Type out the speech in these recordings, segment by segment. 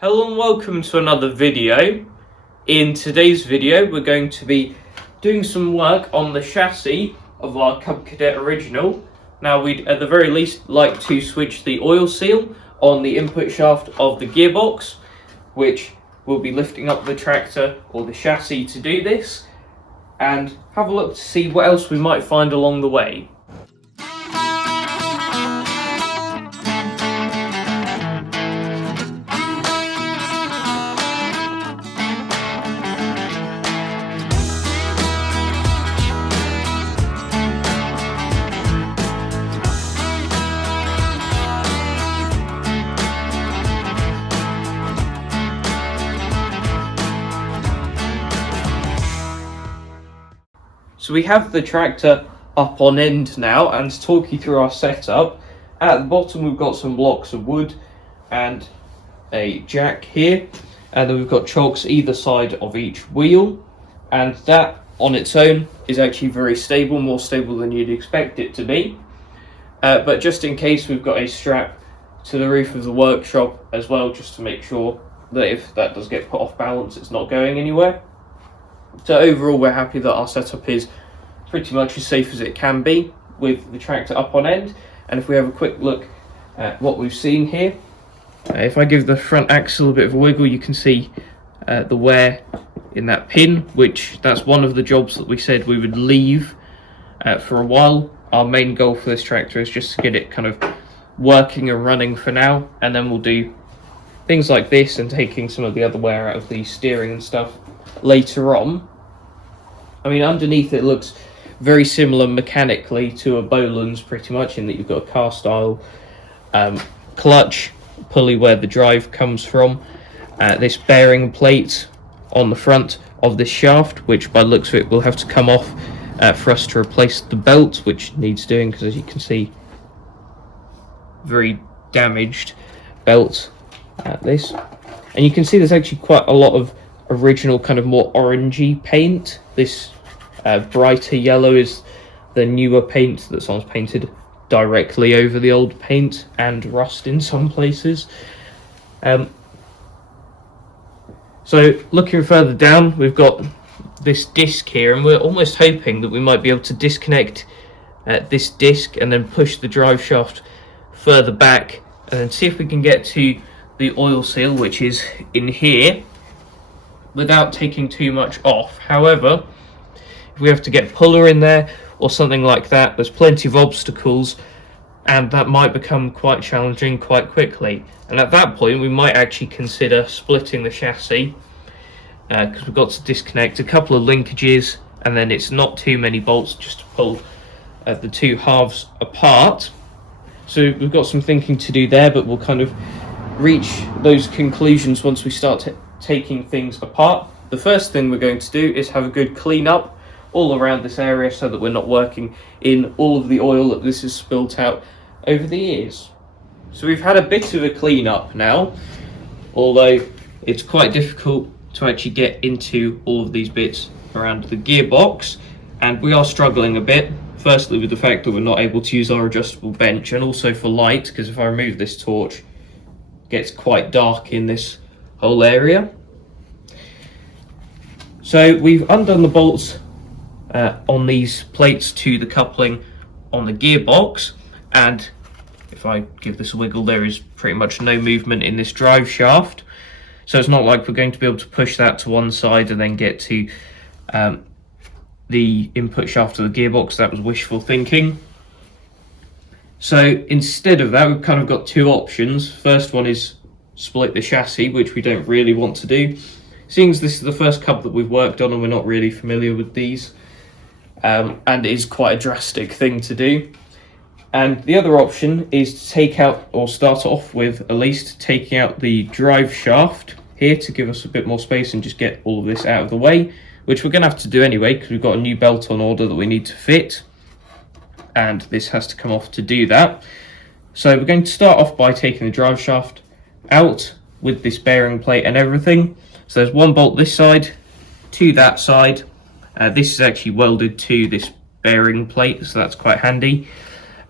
Hello and welcome to another video. In today's video we're going to be doing some work on the chassis of our Cadet original. Now we'd at the very least like to switch the oil seal on the input shaft of the gearbox, which we'll be lifting up the tractor or the chassis to do this, and have a look to see what else we might find along the way. So we have the tractor up on end now, and to talk you through our setup, at the bottom we've got some blocks of wood and a jack here, and then we've got chocks either side of each wheel, and that on its own is actually very stable, more stable than you'd expect it to be. But just in case, we've got a strap to the roof of the workshop as well, just to make sure that if that does get put off balance, it's not going anywhere. So overall we're happy that our setup is pretty much as safe as it can be with the tractor up on end. And if we have a quick look at what we've seen here, if I give the front axle a bit of a wiggle, you can see the wear in that pin, which that's one of the jobs that we said we would leave for a while. Our main goal for this tractor is just to get it kind of working and running for now, and then we'll do things like this and taking some of the other wear out of the steering and stuff later on. I mean, underneath it looks very similar mechanically to a Boland's pretty much, in that you've got a car style clutch pulley where the drive comes from, this bearing plate on the front of this shaft, which by the looks of it will have to come off for us to replace the belt, which needs doing because, as you can see, very damaged belt this. And you can see there's actually quite a lot of original kind of more orangey paint. This brighter yellow is the newer paint that someone's painted directly over the old paint, and rust in some places. So looking further down, we've got this disc here, and we're almost hoping that we might be able to disconnect this disc and then push the drive shaft further back, and then see if we can get to the oil seal, which is in here, without taking too much off. However, if we have to get puller in there or something like that, there's plenty of obstacles, and that might become quite challenging quite quickly. And at that point we might actually consider splitting the chassis, because we've got to disconnect a couple of linkages, and then it's not too many bolts just to pull the two halves apart. So we've got some thinking to do there, but we'll kind of reach those conclusions once we start taking things apart. The first thing we're going to do is have a good clean up all around this area, so that we're not working in all of the oil that this has spilt out over the years. So we've had a bit of a clean up now, although it's quite difficult to actually get into all of these bits around the gearbox, and we are struggling a bit, firstly with the fact that we're not able to use our adjustable bench, and also for light, because if I remove this torch it gets quite dark in this whole area. So we've undone the bolts on these plates to the coupling on the gearbox, and if I give this a wiggle, there is pretty much no movement in this drive shaft, so it's not like we're going to be able to push that to one side and then get to the input shaft of the gearbox. That was wishful thinking. So instead of that, we've kind of got two options. First one is split the chassis, which we don't really want to do, seeing as this is the first cub that we've worked on and we're not really familiar with these, and it is quite a drastic thing to do. And the other option is to take out, or start off with at least taking out the drive shaft here to give us a bit more space and just get all of this out of the way, which we're going to have to do anyway because we've got a new belt on order that we need to fit, and this has to come off to do that. So we're going to start off by taking the drive shaft out with this bearing plate and everything. So there's one bolt this side to that side. This is actually welded to this bearing plate, so that's quite handy.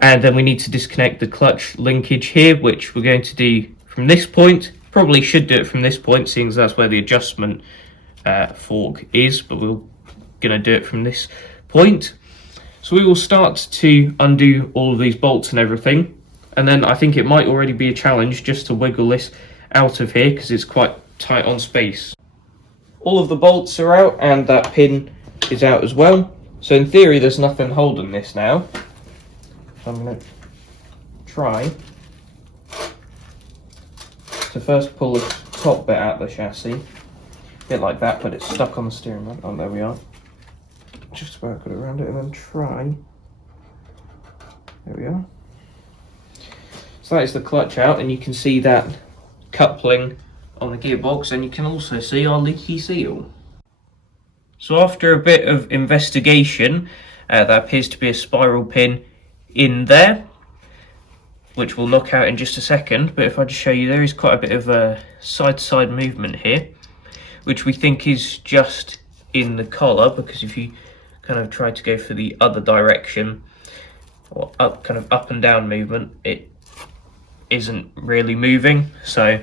And then we need to disconnect the clutch linkage here, which we're going to do from this point Probably should do it from this point, seeing as that's where the adjustment fork is, but we're going to do it from this point. So we will start to undo all of these bolts and everything, and then I think it might already be a challenge just to wiggle this out of here because it's quite tight on space. All of the bolts are out and that pin is out as well, so in theory there's nothing holding this now. So I'm going to try to first pull the top bit out of the chassis, a bit like that, but it's stuck on the steering wheel. Oh, there we are. Just about got it around it, and then try. There we are. So that is the clutch out, and you can see that coupling on the gearbox, and you can also see our leaky seal. So after a bit of investigation, there appears to be a spiral pin in there, which we'll knock out in just a second. But if I just show you, there is quite a bit of a side-to-side movement here, which we think is just in the collar, because if you kind of try to go for the other direction, or up, kind of up and down movement, it isn't really moving. So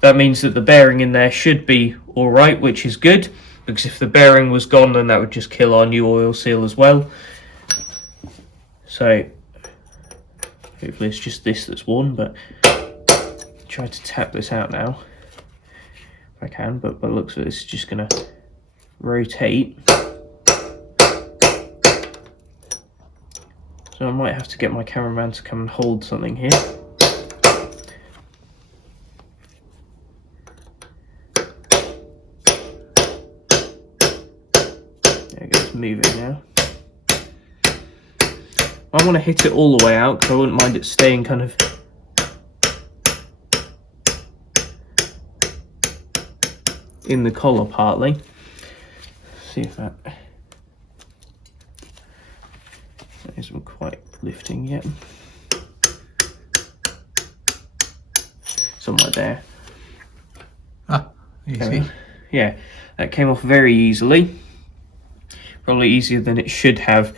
that means that the bearing in there should be all right, which is good, because if the bearing was gone, then that would just kill our new oil seal as well. So hopefully it's just this that's worn, but try to tap this out now if I can, but by the looks of it, it's just going to rotate. So I might have to get my cameraman to come and hold something here. There it goes, moving now. I want to hit it all the way out because I wouldn't mind it staying kind of in the collar partly. See if that isn't quite lifting yet. Somewhere there. Ah, easy. Yeah, that came off very easily. Probably easier than it should have,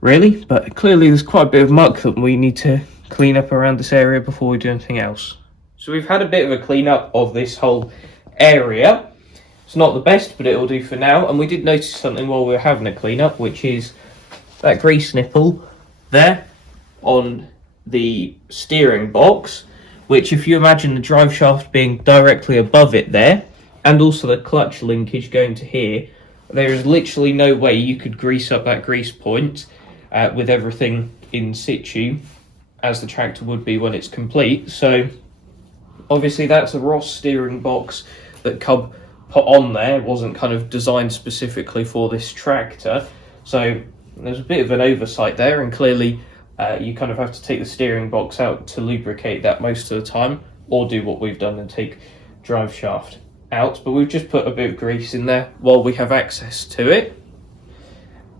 really, but clearly there's quite a bit of muck that we need to clean up around this area before we do anything else. So we've had a bit of a clean up of this whole area. It's not the best, but it'll do for now. And we did notice something while we were having a clean up, which is that grease nipple there on the steering box, which if you imagine the drive shaft being directly above it there, and also the clutch linkage going to here, there is literally no way you could grease up that grease point with everything in situ as the tractor would be when it's complete. So obviously that's a Ross steering box that Cub put on there. It wasn't kind of designed specifically for this tractor, so there's a bit of an oversight there, and clearly you kind of have to take the steering box out to lubricate that most of the time, or do what we've done and take drive shaft out. But we've just put a bit of grease in there while we have access to it.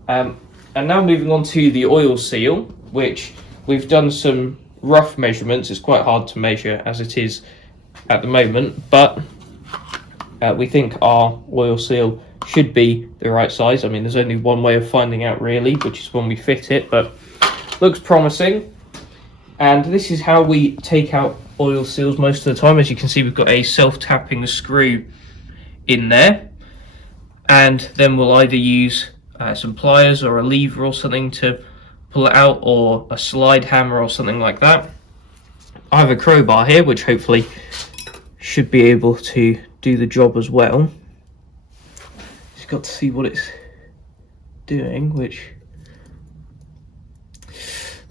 And now moving on to the oil seal, which we've done some rough measurements. It's quite hard to measure as it is at the moment, but we think our oil seal should be the right size. I mean, there's only one way of finding out really, which is when we fit it, but looks promising. And this is how we take out oil seals most of the time. As you can see, we've got a self-tapping screw in there, and then we'll either use some pliers or a lever or something to pull it out, or a slide hammer or something like that. I have a crowbar here, which hopefully should be able to do the job as well. Just got to see what it's doing, which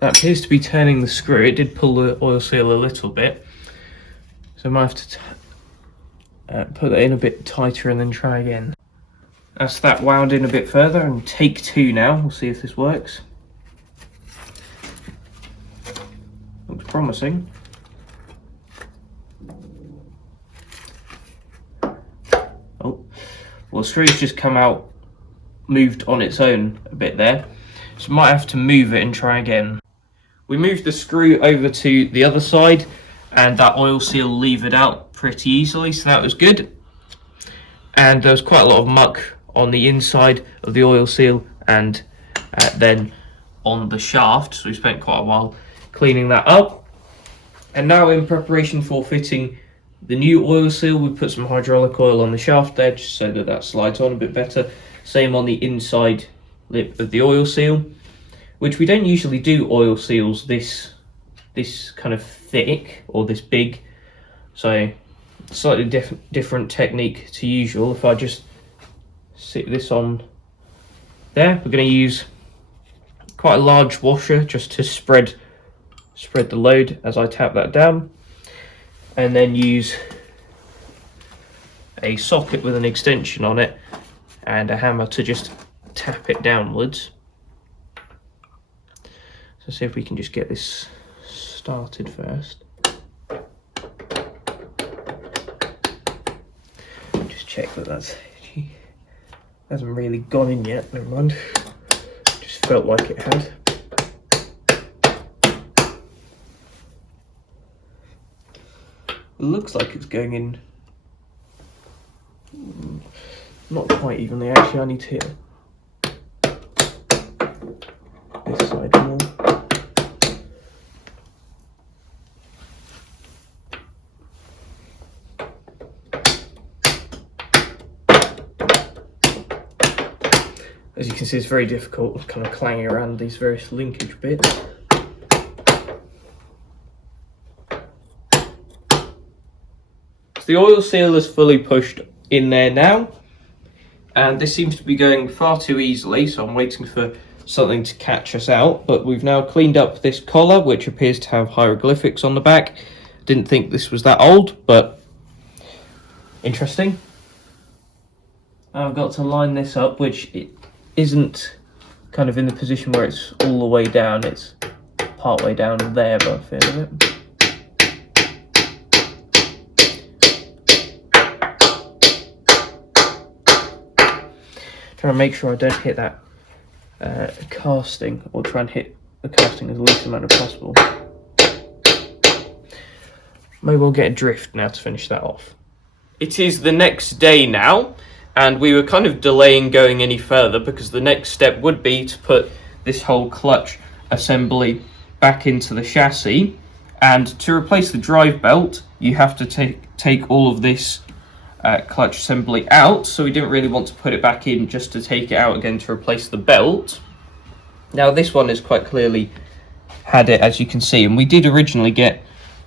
that appears to be turning the screw. It did pull the oil seal a little bit, so I might have to put that in a bit tighter and then try again. That's that wound in a bit further, and take two now. We'll see if this works. Looks promising. Oh, well, the screw's just come out, moved on its own a bit there, so might have to move it and try again. We moved the screw over to the other side, and that oil seal levered out pretty easily, so that was good. And there was quite a lot of muck on the inside of the oil seal and then on the shaft, so we spent quite a while cleaning that up. And now in preparation for fitting the new oil seal, we put some hydraulic oil on the shaft edge so that that slides on a bit better. Same on the inside lip of the oil seal, which we don't usually do oil seals this kind of thick or this big. So slightly different technique to usual. If I just sit this on there, we're going to use quite a large washer just to spread the load as I tap that down, and then use a socket with an extension on it and a hammer to just tap it downwards. So see if we can just get this started first. Just check that that's hasn't really gone in yet. Never mind. Just felt like it had. It looks like it's going in not quite evenly. Actually, I need to hit this side more. As you can see, it's very difficult kind of clanging around these various linkage bits. So the oil seal is fully pushed in there now, and this seems to be going far too easily, so I'm waiting for something to catch us out. But we've now cleaned up this collar, which appears to have hieroglyphics on the back. Didn't think this was that old, but interesting. I've got to line this up, which it isn't kind of in the position where it's all the way down. It's part way down there by the feel of it. Trying to make sure I don't hit that casting, or try and hit the casting as least amount as possible. Maybe we'll get a drift now to finish that off. It is the next day now, and we were kind of delaying going any further because the next step would be to put this whole clutch assembly back into the chassis. And to replace the drive belt, you have to take all of this clutch assembly out, so we didn't really want to put it back in just to take it out again to replace the belt. Now this one is quite clearly had it, as you can see, and we did originally get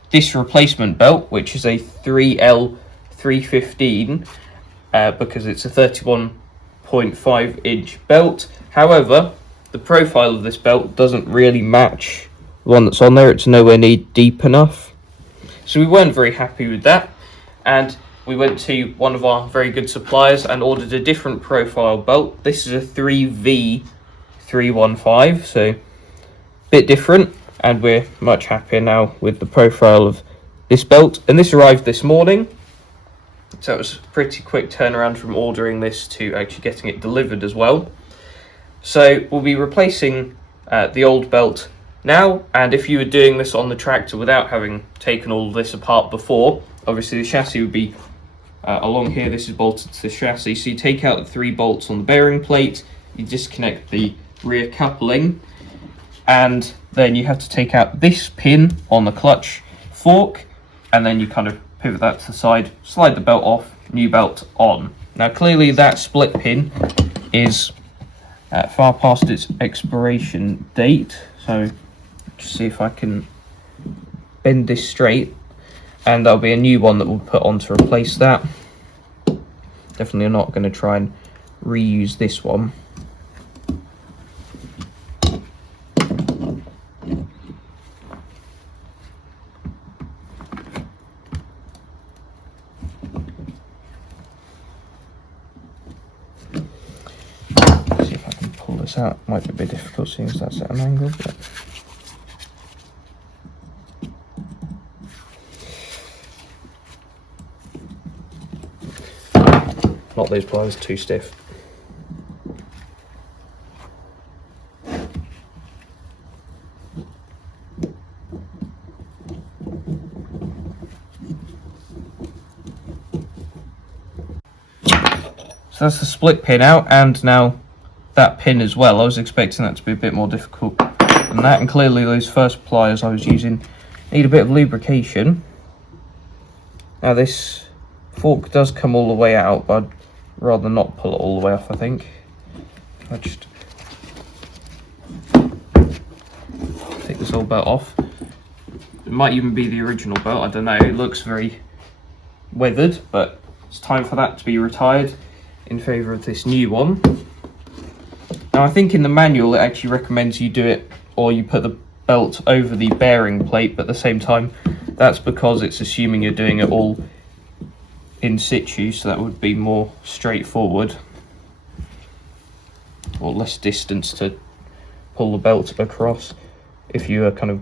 this replacement belt, which is a 3L315, because it's a 31.5 inch belt. However, the profile of this belt doesn't really match the one that's on there. It's nowhere near deep enough, so we weren't very happy with that, and we went to one of our very good suppliers and ordered a different profile belt. This is a 3V315, so a bit different, and we're much happier now with the profile of this belt. And this arrived this morning, so it was a pretty quick turnaround from ordering this to actually getting it delivered as well. So we'll be replacing the old belt now, and if you were doing this on the tractor without having taken all of this apart before, obviously the chassis would be along here. This is bolted to the chassis, so you take out the 3 bolts on the bearing plate, you disconnect the rear coupling, and then you have to take out this pin on the clutch fork, and then you kind of pivot that to the side, slide the belt off, new belt on. Now clearly that split pin is far past its expiration date, so just see if I can bend this straight, and there'll be a new one that we'll put on to replace that. Definitely not going to try and reuse this one. See if I can pull this out. Might be a bit difficult seeing as that's at an angle, but not those pliers, too stiff. So that's the split pin out, and now that pin as well. I was expecting that to be a bit more difficult than that, and clearly those first pliers I was using need a bit of lubrication. Now this fork does come all the way out, but I'd rather not pull it all the way off, I think. I just take this old belt off. It might even be the original belt, I don't know. It looks very weathered, but it's time for that to be retired in favour of this new one. Now I think in the manual it actually recommends you do it, or you put the belt over the bearing plate, but at the same time that's because it's assuming you're doing it all in situ, so that would be more straightforward, or less distance to pull the belt across if you are kind of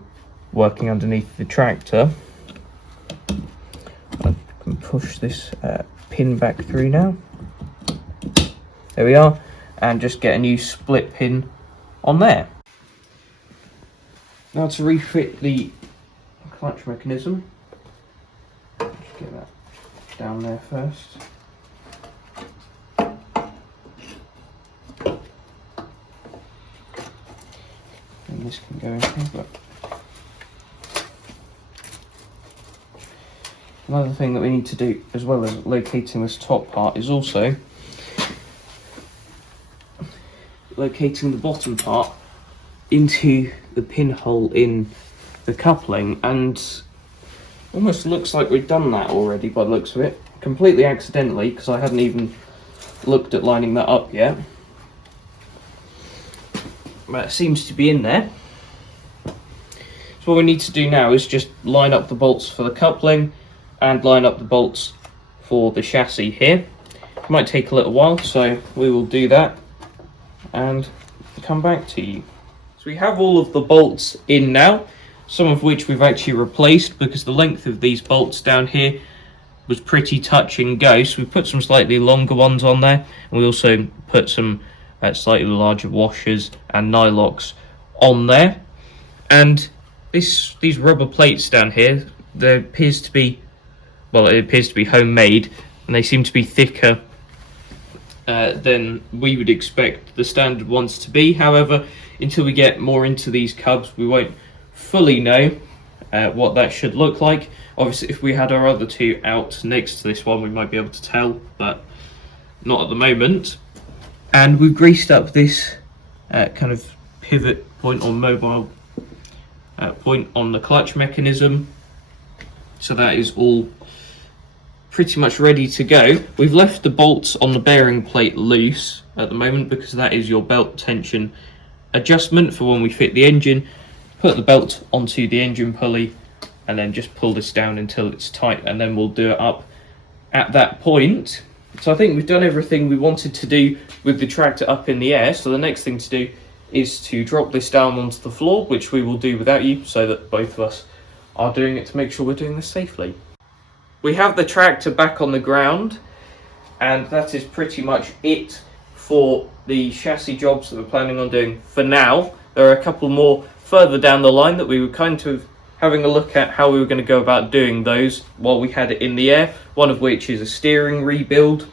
working underneath the tractor. I can push this pin back through now. There we are, and just get a new split pin on there. Now to refit the clutch mechanism, just get that down there first. And this can go in here, but another thing that we need to do, as well as locating this top part, is also locating the bottom part into the pinhole in the coupling, and almost looks like we've done that already by the looks of it, completely accidentally, because I hadn't even looked at lining that up yet, but it seems to be in there. So what we need to do now is just line up the bolts for the coupling and line up the bolts for the chassis here. It might take a little while, so we will do that and come back to you. So we have all of the bolts in now, some of which we've actually replaced because the length of these bolts down here was pretty touch and go, so we put some slightly longer ones on there, and we also put some slightly larger washers and nylocks on there. And these rubber plates down here, it appears to be homemade, and they seem to be thicker than we would expect the standard ones to be. However, until we get more into these cubs, we won't fully know what that should look like. Obviously, if we had our other two out next to this one, we might be able to tell, but not at the moment. And we've greased up this kind of pivot point or mobile point on the clutch mechanism, so that is all pretty much ready to go. We've left the bolts on the bearing plate loose at the moment because that is your belt tension adjustment for when we fit the engine. Put the belt onto the engine pulley and then just pull this down until it's tight, and then we'll do it up at that point. So I think we've done everything we wanted to do with the tractor up in the air, so the next thing to do is to drop this down onto the floor, which we will do without you, so that both of us are doing it to make sure we're doing this safely. We have the tractor back on the ground, and that is pretty much it for the chassis jobs that we're planning on doing for now. There are a couple more further down the line that we were kind of having a look at how we were going to go about doing those while we had it in the air, one of which is a steering rebuild,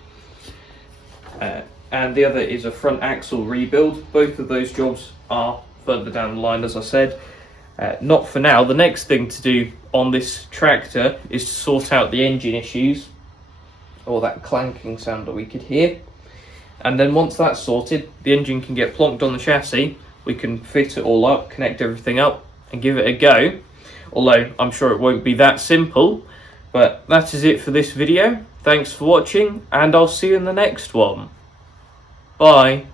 and the other is a front axle rebuild. Both of those jobs are further down the line, as I said. Not for now. The next thing to do on this tractor is to sort out the engine issues, or that clanking sound that we could hear, and then once that's sorted, the engine can get plonked on the chassis. We can fit it all up, connect everything up, and give it a go. Although I'm sure it won't be that simple. But that is it for this video. Thanks for watching, and I'll see you in the next one. Bye.